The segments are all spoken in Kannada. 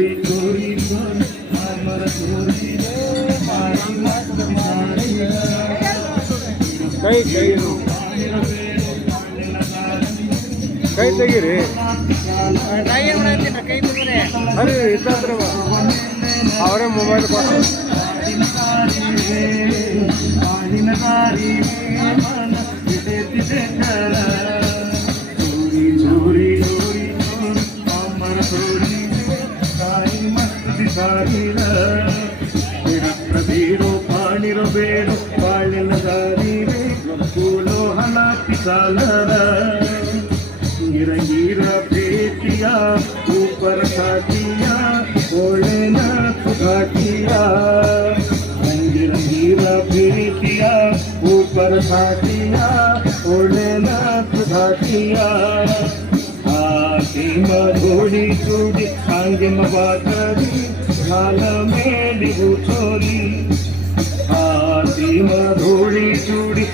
கை கை கை தகிரி அரு இத்தாத்திரவா அவரே மொபைல் பார்த்து ஆடின தாரி மன ಿ ರೇಹಿ ನಟಿಯ ಒಳ ನಿಯ ಬೇತಿಯ ಊಪರ ಭಾತಿಯ ಒಳ ನಿಯ ೀಮಳಿ ಚೂಡಿ ಮಡಿ ಕಾಲಿಮಳಿ ಚೂಡಿ ಮಡಿ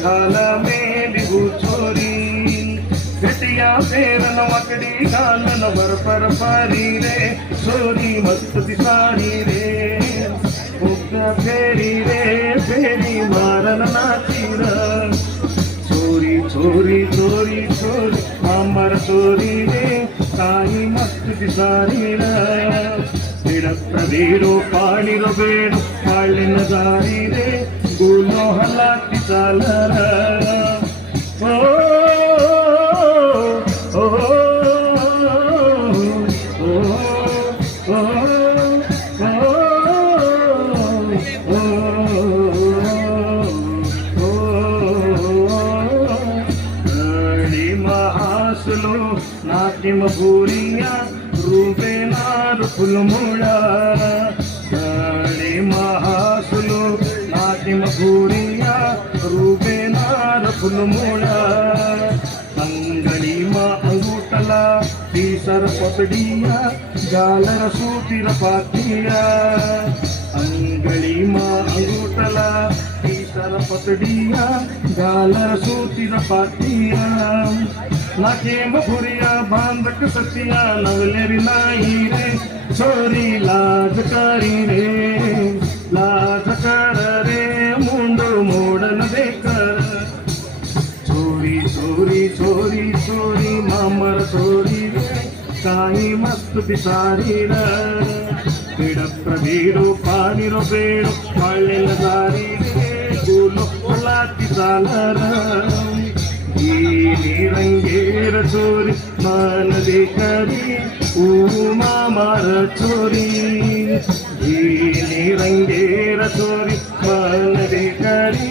ಕಾಲ ಮೇಲಿಗು ಚೋರಿ ಮಕಡಿ ಸೋರಿ ರೇ ಚೋರಿ ಮತ್ತೆ ರೇಡಿ ಮಾರನ ನಾಚಿರ. ಿ ಮಸ್ತ ಪಿ ರೇಹಿ ಸಾಲ ಭೂರಿಯ ರೂಪೆನಾರೂರಿಯ ರೂಪೆನಾರಂಗಳಿ ಮಾ ಅಂಗೂಟಲಾ ಟಿ ಸರ್ ಪತಡಿಯ ಜಾಲರ ಸೂತಿರ ಪಾಠಿಯ ಅಂಗಡಿ ಮಾ ಅಂಗೂಟಲಾ ಟಿ ಸರ ಪತಡಿಯ ಜಾಲರ ಸೂತಿ ರಾಠಿಯ ನಾಟಿ ಸತಿ ರೇರಿ ಲಿ ರೇ ಲ ರೇ ಮು ಮಾಮರಿ ರೇ ಕಾಯಿ ಮಸ್ತ್ಸಾರಿ ರ ಪಿಡ ಪ್ರೀ ಪಿರೇ ಪಾಳೆ ನಾರಿ ರೇ நீரங்கேற சோரி மனதே கதி ஊமா மர சோரி நீரங்கேற சோரி மனதே கதி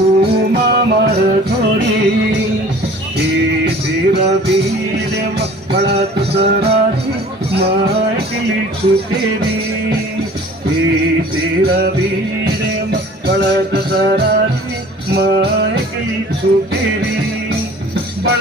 ஊமா மர சோரி மக்களாத்து சராஜி மாய்கி சுத்தேரி மக்களாத்து சராஜி மாய்கி சுத்தேரி